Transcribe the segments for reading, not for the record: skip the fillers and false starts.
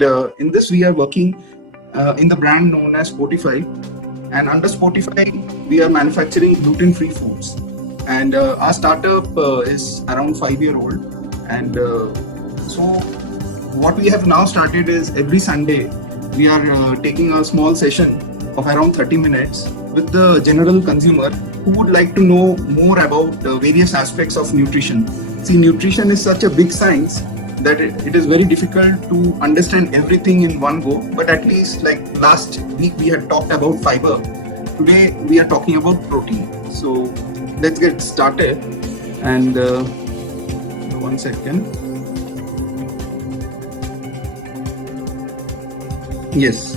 In this, we are working in the brand known as Spotify, and under Spotify, we are manufacturing gluten-free foods. And our startup is around 5 year old, and so what we have now started is every Sunday we are taking a small session of around 30 minutes with the general consumer who would like to know more about various aspects of nutrition. See, nutrition is such a big science that it is very difficult to understand everything in one go, but at least like last week we had talked about fiber. Today we are talking about protein. So let's get started. And one second. Yes.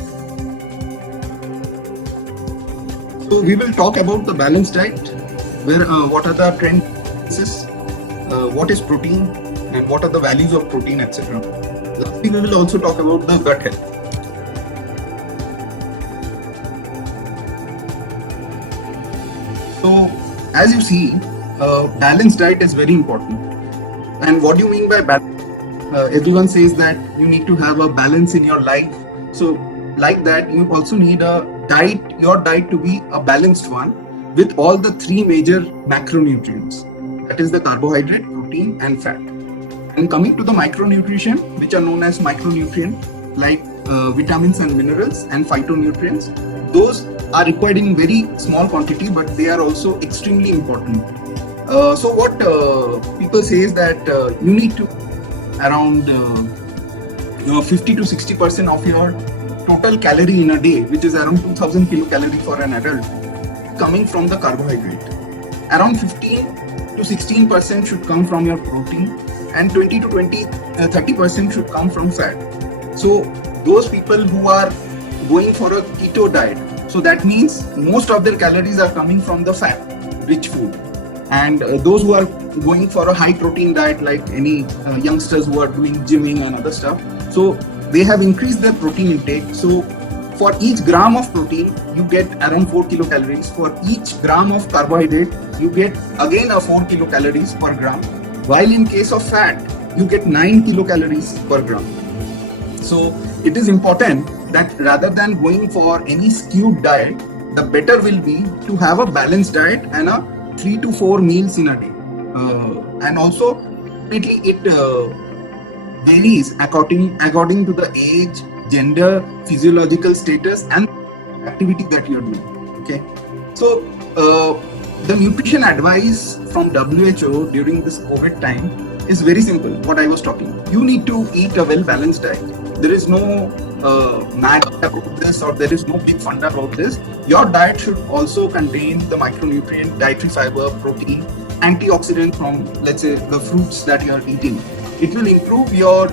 So we will talk about the balanced diet, where what are the trends, what is protein, and what are the values of protein, etc. Lastly, we will also talk about the gut health. So, as you see, balanced diet is very important. And what do you mean by balance? Everyone says that you need to have a balance in your life. So, like that, you also need a diet, your diet to be a balanced one with all the three major macronutrients. That is the carbohydrate, protein, and fat. And coming to the micronutrition, which are known as micronutrient, like vitamins and minerals and phytonutrients, those are required in very small quantity, but they are also extremely important. So what people say is that you need to around 50 to 60% of your total calorie in a day, which is around 2000 kilocalorie for an adult, coming from the carbohydrate. Around 15 to 16% should come from your protein, and 20 to 30% should come from fat. So those people who are going for a keto diet, so that means most of their calories are coming from the fat rich food. And those who are going for a high protein diet, like any youngsters who are doing gymming and other stuff, so they have increased their protein intake. So for each gram of protein, you get around 4 kilocalories. For each gram of carbohydrate, you get again a 4 kilocalories per gram. While in case of fat, you get 9 kilocalories per gram. So it is important that rather than going for any skewed diet, the better will be to have a balanced diet and a 3 to 4 meals in a day. And also, it varies according to the age, gender, physiological status, and activity that you are doing. Okay, so the nutrition advice from WHO during this COVID time is very simple. What I was talking, you need to eat a well-balanced diet. There is no magic about this, or there is no big funda about this. Your diet should also contain the micronutrient, dietary fiber, protein, antioxidant from, let's say, the fruits that you are eating. It will improve your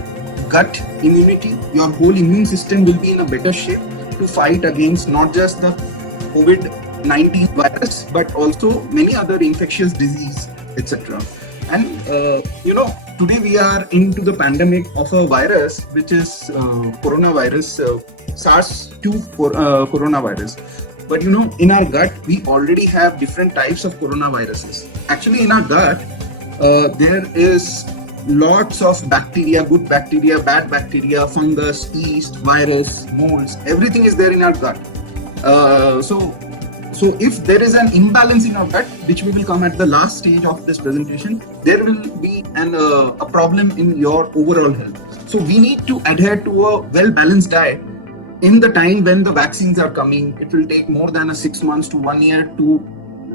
gut immunity. Your whole immune system will be in a better shape to fight against not just the COVID-19 virus, but also many other infectious disease, etc. And today we are into the pandemic of a virus, which is coronavirus, SARS-2 coronavirus. But in our gut, we already have different types of coronaviruses. Actually, in our gut, there is lots of bacteria, good bacteria, bad bacteria, fungus, yeast, virus, molds, everything is there in our gut. So if there is an imbalance in our gut, which we will come at the last stage of this presentation, there will be a problem in your overall health. So we need to adhere to a well-balanced diet. In the time when the vaccines are coming, it will take more than 6 months to 1 year to,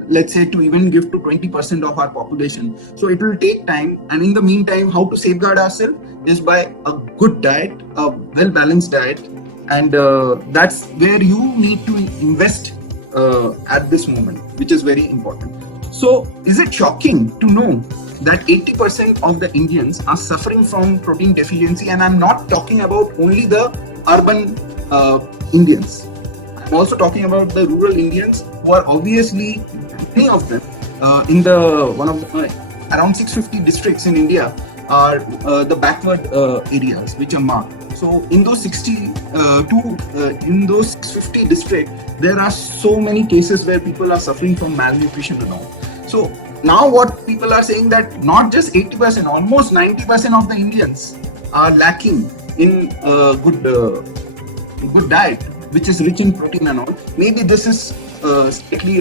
let's say, to even give to 20% of our population. So it will take time. And in the meantime, how to safeguard ourselves is by a good diet, a well-balanced diet. And that's where you need to invest at this moment, which is very important. So is it shocking to know that 80% of the Indians are suffering from protein deficiency? And I'm not talking about only the urban Indians. I'm also talking about the rural Indians, who are obviously, many of them in the one of the around 650 districts in India are the backward areas which are marked. So in those 650 districts, there are so many cases where people are suffering from malnutrition and all. So now what people are saying, that not just 80%, almost 90% of the Indians are lacking in a good diet, which is rich in protein and all. Maybe this is slightly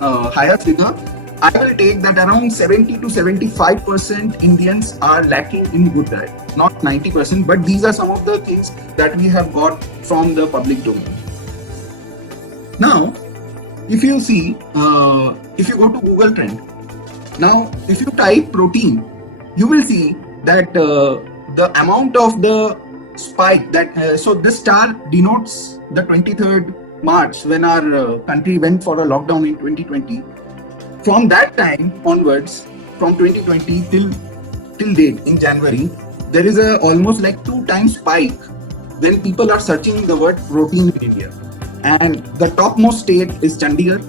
higher figure. I will take that around 70 to 75% Indians are lacking in good diet, not 90%. But these are some of the things that we have got from the public domain. Now, if you see, if you go to Google Trend, now if you type protein, you will see that the amount of the spike that so this star denotes the 23rd March when our country went for a lockdown in 2020. From that time onwards, from 2020 till date in January, there is a almost like 2 times spike when people are searching the word protein in India. And the topmost state is Chandigarh,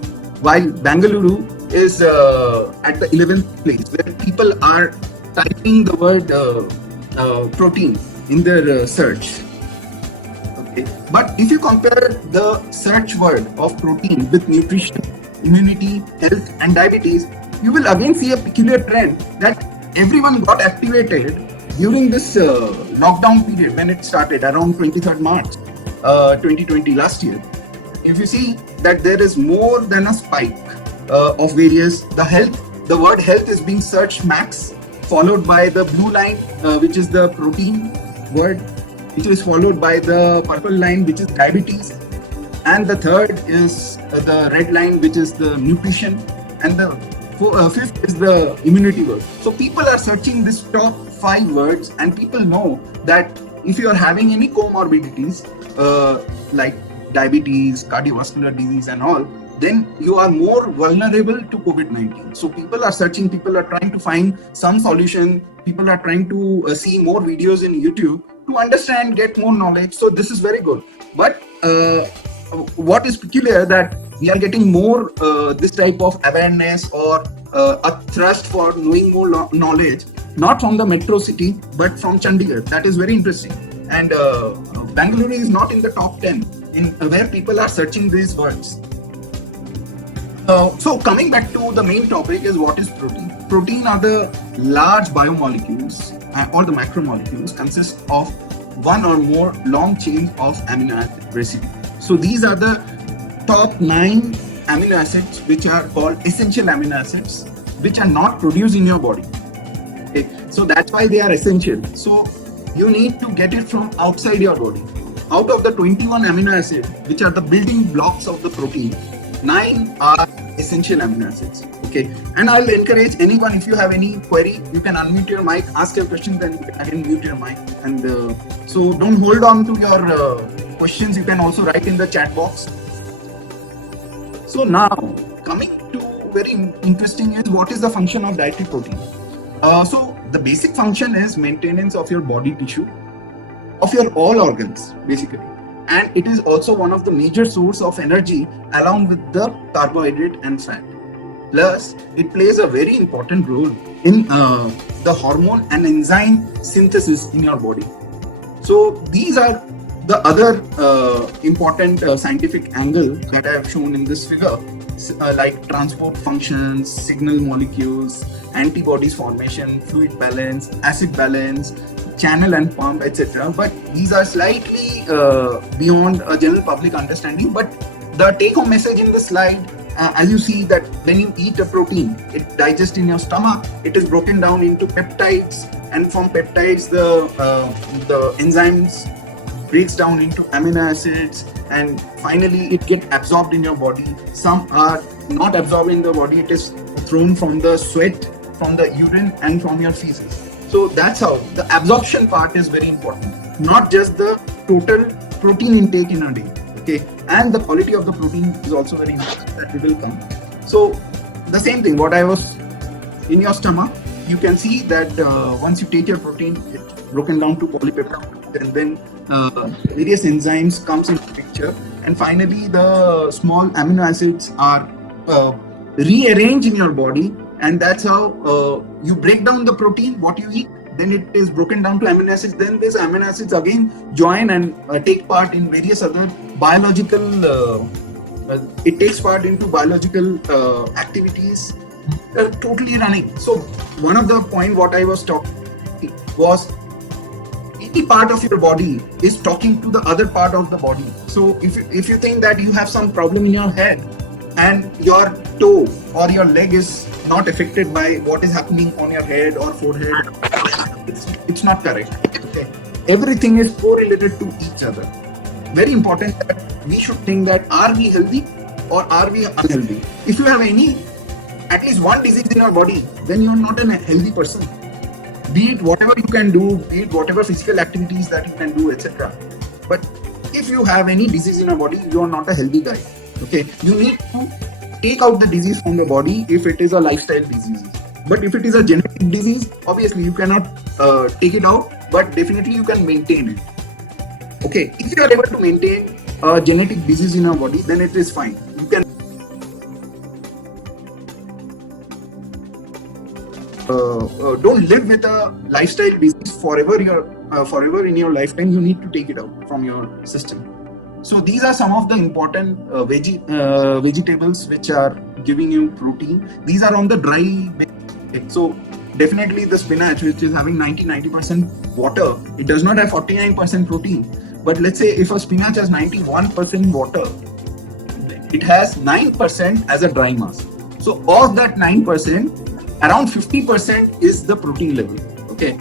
while Bangalore is at the 11th place, where people are typing the word protein in their search. Okay. But if you compare the search word of protein with nutrition, immunity, health, and diabetes, you will again see a peculiar trend that everyone got activated during this lockdown period when it started around 23rd March 2020 last year. If you see that there is more than a spike of various, the word health is being searched max, followed by the blue line, which is the protein word, which is followed by the purple line, which is diabetes, and the third is the red line, which is the nutrition, and the fifth is the immunity word. So people are searching this top 5 words, and people know that if you are having any comorbidities like diabetes, cardiovascular disease and all, then you are more vulnerable to COVID-19. So people are searching, people are trying to find some solution, people are trying to see more videos in YouTube to understand, get more knowledge. So this is very good. But what is peculiar that we are getting more this type of awareness or a thrust for knowing more knowledge, not from the metro city, but from Chandigarh. That is very interesting. And Bangalore is not in the top 10 in where people are searching these words. So coming back to the main topic is what is protein. Protein are the large biomolecules or the macromolecules consist of one or more long chains of amino acid residue. So these are the top 9 amino acids which are called essential amino acids, which are not produced in your body. Okay. So that's why they are essential. So you need to get it from outside your body. Out of the 21 amino acids, which are the building blocks of the protein, 9 are essential amino acids. Okay. And I'll encourage anyone, if you have any query, you can unmute your mic, ask your question, then you can again mute your mic. And so don't hold on to your questions. You can also write in the chat box. So now coming to very interesting is what is the function of dietary protein. So the basic function is maintenance of your body tissue, of your all organs basically, and it is also one of the major source of energy along with the carbohydrate and fat. Plus it plays a very important role in the hormone and enzyme synthesis in your body. So these are the other important scientific angle that I have shown in this figure, like transport functions, signal molecules, antibodies formation, fluid balance, acid balance, channel and pump, etc. But these are slightly beyond a general public understanding. But the take-home message in the slide, as you see that when you eat a protein, it digests in your stomach, it is broken down into peptides, and from peptides the enzymes breaks down into amino acids, and finally it gets absorbed in your body. Some are not absorbed in the body, it is thrown from the sweat, from the urine, and from your feces. So that's how the absorption part is very important, not just the total protein intake in a day. Okay, and the quality of the protein is also very important, that we will come. So the same thing, what I was in your stomach, you can see that once you take your protein, it's broken down to polypeptide, and then various enzymes comes into picture, and finally the small amino acids are rearranged in your body, and that's how you break down the protein, what you eat, then it is broken down to amino acids, then these amino acids again join and take part in various other biological it takes part into biological activities, totally running. So one of the point what I was talking was any part of your body is talking to the other part of the body. So if you think that you have some problem in your head and your toe or your leg is not affected by what is happening on your head or forehead, it's not correct. Okay? Everything is correlated to each other. Very important that we should think that are we healthy or are we unhealthy? If you have at least one disease in your body, then you're not a healthy person. Be it whatever you can do, be it whatever physical activities that you can do, etc. But if you have any disease in your body, you are not a healthy guy. Okay, you need to take out the disease from the body if it is a lifestyle disease. But if it is a genetic disease, obviously you cannot take it out, but definitely you can maintain it. Okay, if you are able to maintain a genetic disease in your body, then it is fine. You can don't live with a lifestyle disease forever. Forever in your lifetime, you need to take it out from your system. So these are some of the important vegetables which are giving you protein. These are on the dry bed. So definitely the spinach, which is having 90% water, it does not have 49% protein. But let's say if a spinach has 91% water, it has 9% as a dry mass. So of that 9%, around 50% is the protein level. Okay.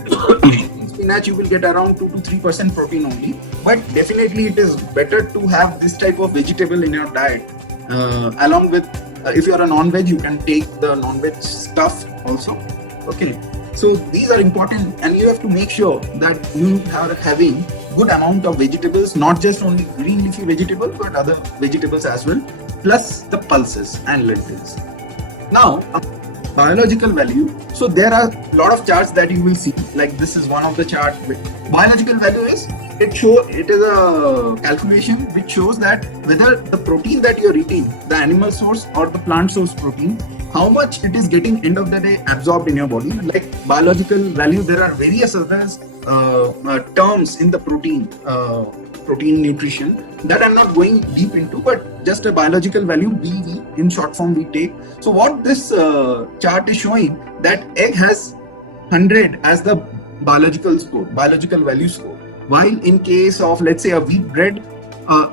Spinach you will get around 2 to 3% protein only, but definitely it is better to have this type of vegetable in your diet along with if you are a non-veg, you can take the non-veg stuff also. Okay, so these are important, and you have to make sure that you are having good amount of vegetables, not just only green leafy vegetables but other vegetables as well, plus the pulses and lentils. Now biological value. So there are a lot of charts that you will see, like this is one of the chart. Biological value is it is a calculation which shows that whether the protein that you're eating, the animal source or the plant source protein, how much it is getting end of the day absorbed in your body. Like biological value, there are various other terms in the protein nutrition that I'm not going deep into, but just a biological value, BV in short form we take. So what this chart is showing, that egg has 100 as the biological value score, while in case of let's say a wheat bread,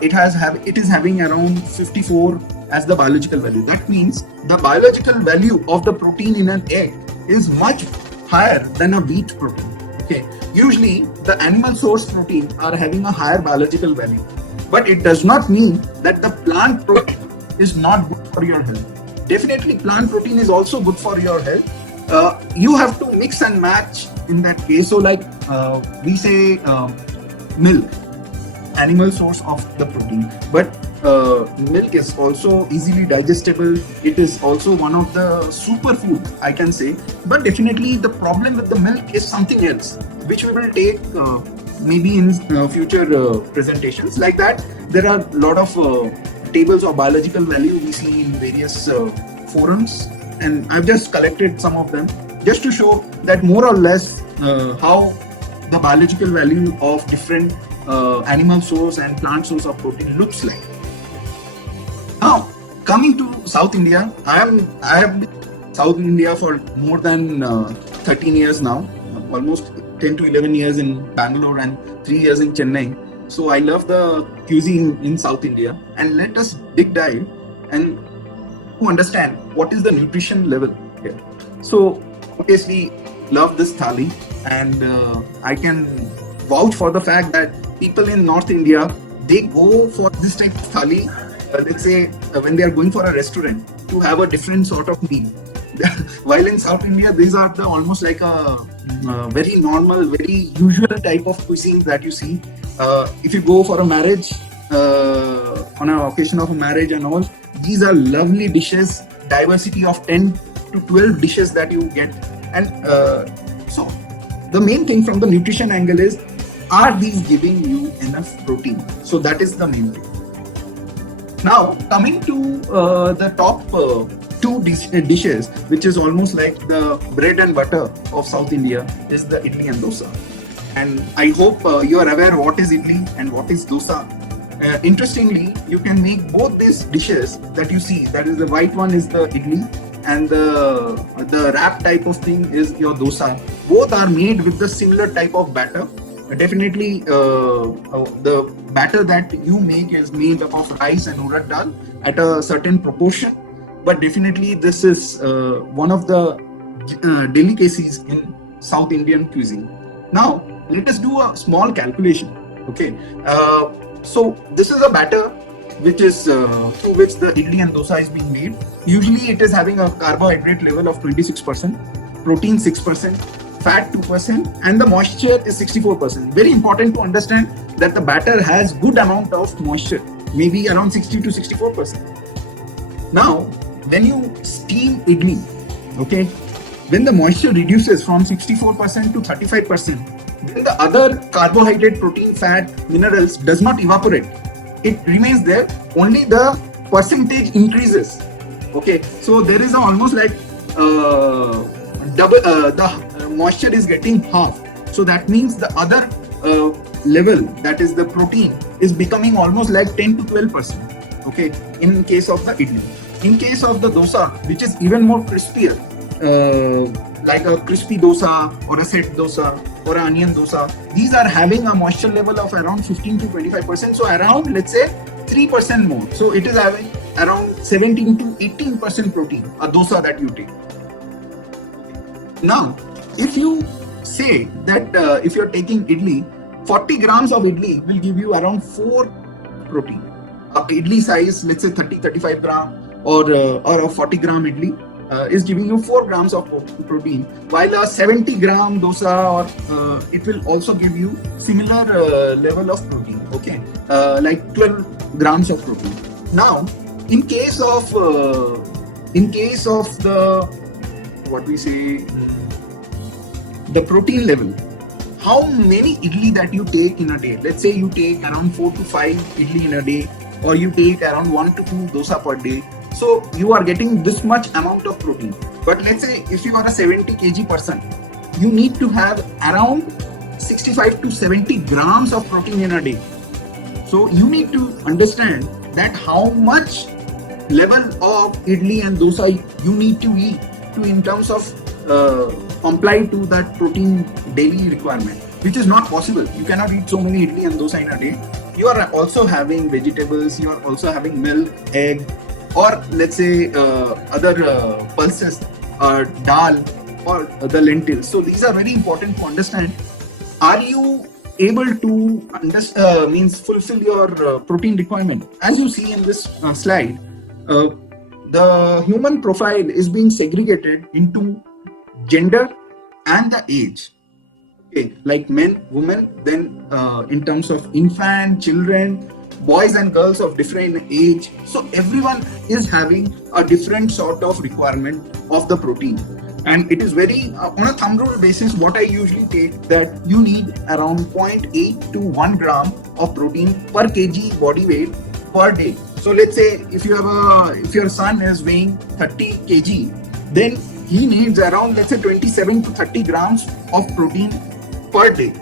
it is having around 54 as the biological value. That means the biological value of the protein in an egg is much higher than a wheat protein. Okay, usually the animal source protein are having a higher biological value, but it does not mean that the plant protein is not good for your health. Definitely plant protein is also good for your health. You have to mix and match in that case. So like we say milk, animal source of the protein, but milk is also easily digestible. It is also one of the superfood, I can say. But definitely the problem with the milk is something else, which we will take maybe in future presentations. Like that, there are a lot of tables of biological value we see in various forums, and I've just collected some of them just to show that more or less how the biological value of different animal source and plant source of protein looks like. Now, coming to South India, I have been in South India for more than 13 years now, almost 10 to 11 years in Bangalore and 3 years in Chennai. So I love the cuisine in South India, and let us dig dive and to understand what is the nutrition level here. So obviously love this thali, and I can vouch for the fact that people in North India, they go for this type of thali. Let's say when they are going for a restaurant to have a different sort of meal. While in South India, these are almost like a very normal, very usual type of cuisine that you see. If you go for a marriage, on an occasion of a marriage and all, these are lovely dishes, diversity of 10 to 12 dishes that you get. And so the main thing from the nutrition angle is, are these giving you enough protein? So that is the main thing. Now, coming to the top two dishes, which is almost like the bread and butter of South India, is the idli and dosa. And I hope you are aware what is idli and what is dosa. Interestingly, you can make both these dishes that you see. That is, the white one is the idli, and the wrap type of thing is your dosa. Both are made with the similar type of batter. definitely the batter that you make is made up of rice and urad dal at a certain proportion. But definitely this is one of the delicacies in South Indian cuisine. Now let us do a small calculation. Okay, so this is a batter which is through which the idli and dosa is being made. Usually it is having a carbohydrate level of 26%, protein 6%, fat 2%, and the moisture is 64%. Very important to understand that the batter has good amount of moisture, maybe around 60 to 64%. Now, when you steam idli, okay, when the moisture reduces from 64% to 35%, then the other carbohydrate, protein, fat, minerals does not evaporate. It remains there. Only the percentage increases. Okay, so there is almost like double. The moisture is getting half. So that means the other level, that is the protein, is becoming almost like 10 to 12%. Okay, in case of the idli. In case of the dosa, which is even more crispier, like a crispy dosa or a set dosa or an onion dosa, these are having a moisture level of around 15 to 25%. So around, let's say, 3% more. So it is having around 17 to 18% protein, a dosa that you take. Now, if you say that if you're taking idli, 40 grams of idli will give you around 4 protein. A idli size, let's say 30-35 gram or a 40 gram idli is giving you 4 grams of protein, while a 70 gram dosa or it will also give you similar level of protein. Okay, like 12 grams of protein. Now, in case of the, what we say, the protein level, how many idli that you take in a day? Let's say you take around 4 to 5 idli in a day, or you take around 1 to 2 dosa per day. So you are getting this much amount of protein. But let's say if you are a 70 kg person, you need to have around 65 to 70 grams of protein in a day. So you need to understand that how much level of idli and dosa you need to eat to, in terms of comply to that protein daily requirement, which is not possible. You cannot eat so many idli and dosa in a day. You are also having vegetables, you are also having milk, egg, or let's say other pulses, dal, or the lentils. So these are very important to understand. Are you able to fulfill your protein requirement? As you see in this slide, the human profile is being segregated into gender and the age. Okay, like men, women, then in terms of infant, children, boys and girls of different age. So everyone is having a different sort of requirement of the protein. And it is very, on a thumb rule basis, what I usually take, that you need around 0.8 to 1 gram of protein per kg body weight per day. So let's say if your son is weighing 30 kg, then he needs around, let's say, 27 to 30 grams of protein per day.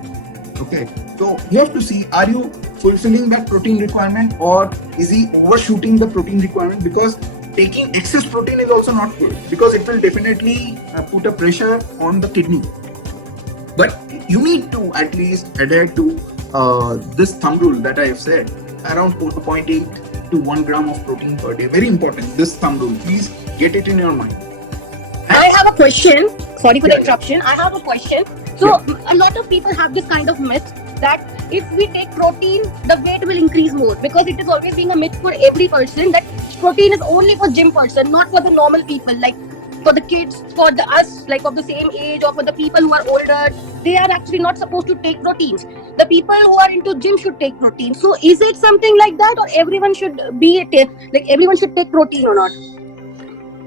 Okay, so you have to see, are you fulfilling that protein requirement, or is he overshooting the protein requirement? Because taking excess protein is also not good, because it will definitely put a pressure on the kidney. But you need to at least adhere to this thumb rule that I have said, around 0.8 to 1 gram of protein per day. Very important, this thumb rule. Please get it in your mind. I have a question. Sorry for the interruption. I have a question. So a lot of people have this kind of myth that if we take protein, the weight will increase more, because it is always being a myth for every person that protein is only for gym person, not for the normal people, like for the kids, for the us, like of the same age, or for the people who are older. They are actually not supposed to take proteins. The people who are into gym should take protein. So is it something like that, or everyone should everyone should take protein or not?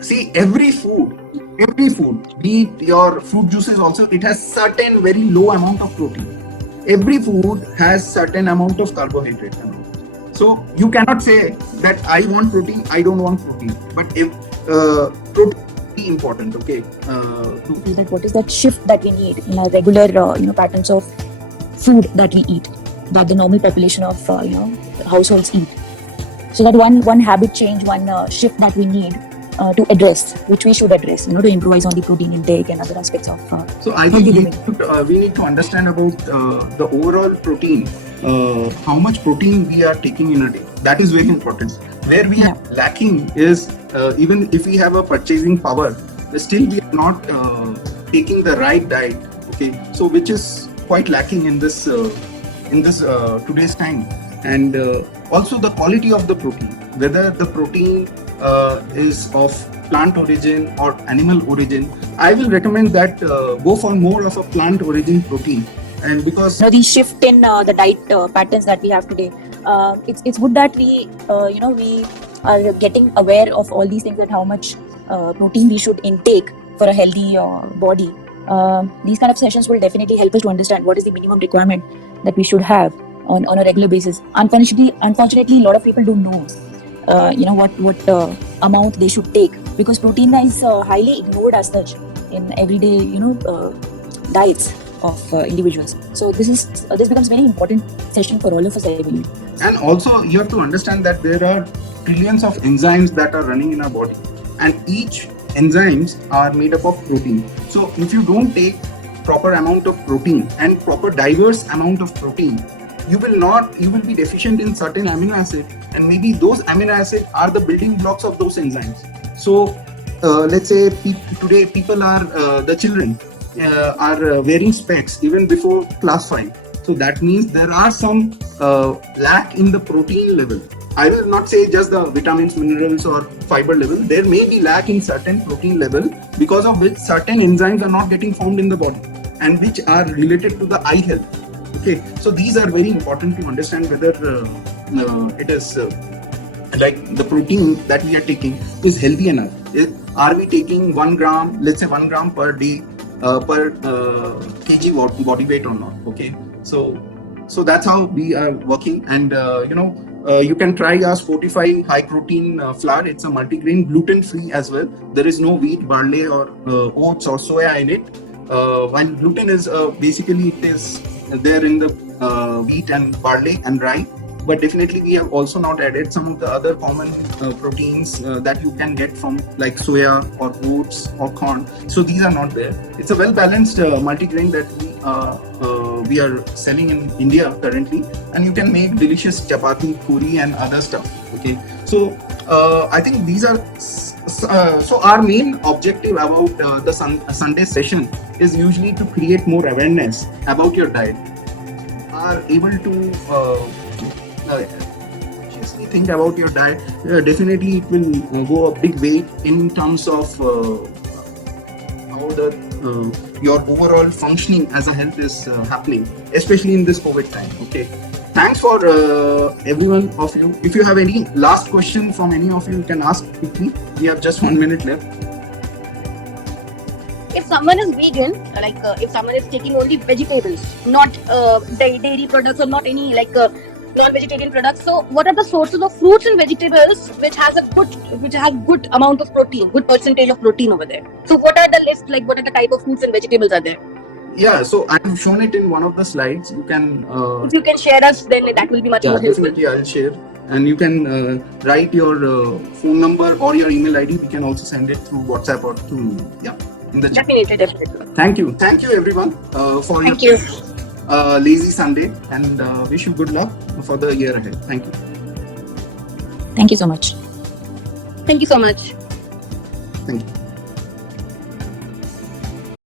See, every food, be it your fruit juices also, it has certain very low amount of protein. Every food has certain amount of carbohydrate. So you cannot say that I want protein, I don't want protein. But if protein is important, okay. That what is that shift that we need in our regular patterns of food that we eat, that the normal population of households eat. So that one habit change, one shift that we need to address, which we should address, to improvise on the protein intake and other aspects of. So I think healthy we need to understand about the overall protein, how much protein we are taking in a day. That is very important. Where we are lacking is even if we have a purchasing power, still we are not taking the right diet. Okay, so which is quite lacking in this today's time, and also the quality of the protein, whether the protein is of plant origin or animal origin. I will recommend that go for more of a plant origin protein, and because the shift in the diet patterns that we have today, it's good that we we are getting aware of all these things, that how much protein we should intake for a healthy body. These kind of sessions will definitely help us to understand what is the minimum requirement that we should have on a regular basis. Unfortunately, a lot of people don't know what amount they should take, because protein is highly ignored as such in everyday diets of individuals. So this becomes very important session for all of us, I believe. And also you have to understand that there are trillions of enzymes that are running in our body, and each enzymes are made up of protein. So if you don't take proper amount of protein and proper diverse amount of protein, you will be deficient in certain amino acid, and maybe those amino acids are the building blocks of those enzymes. So let's say today people are the children are wearing specs even before class 5. So that means there are some lack in the protein level. I will not say just the vitamins, minerals or fiber level. There may be lack in certain protein level, because of which certain enzymes are not getting formed in the body, and which are related to the eye health. Okay, so these are very important to understand whether it is like the protein that we are taking is healthy enough. Are we taking 1 gram, let's say 1 gram per day per kg body weight or not? Okay, so that's how we are working, and you can try our Fortify high protein flour. It's a multigrain, gluten free as well. There is no wheat, barley or oats or soya in it. While gluten is basically it is there in the wheat and barley and rye, but definitely we have also not added some of the other common proteins that you can get from like soya or oats or corn. So these are not there. It's a well balanced multigrain that we are selling in India currently, and you can make delicious chapati, puri and other stuff. Okay, so I think these are so our main objective about the Sunday session is usually to create more awareness about your diet. Are able to consciously think about your diet, definitely it will go a big way in terms of how your overall functioning as a health is happening, especially in this COVID time. Okay, thanks for everyone of you. If you have any last question from any of you, you can ask quickly. We have just 1 minute left. If someone is vegan, like if someone is taking only vegetables, not dairy products or not any non-vegetarian products, so what are the sources of fruits and vegetables which have good amount of protein, good percentage of protein over there? So what are the list, like what are the type of fruits and vegetables are there? Yeah, so I've shown it in one of the slides. You can if you can share us, then that will be much more helpful. Definitely I'll share, and you can write your phone number or your email ID. We can also send it through WhatsApp or through in the chat. Definitely. Thank you everyone for your lazy Sunday, and wish you good luck for the year ahead. Thank you. Thank you so much. Thank you so much. Thank you.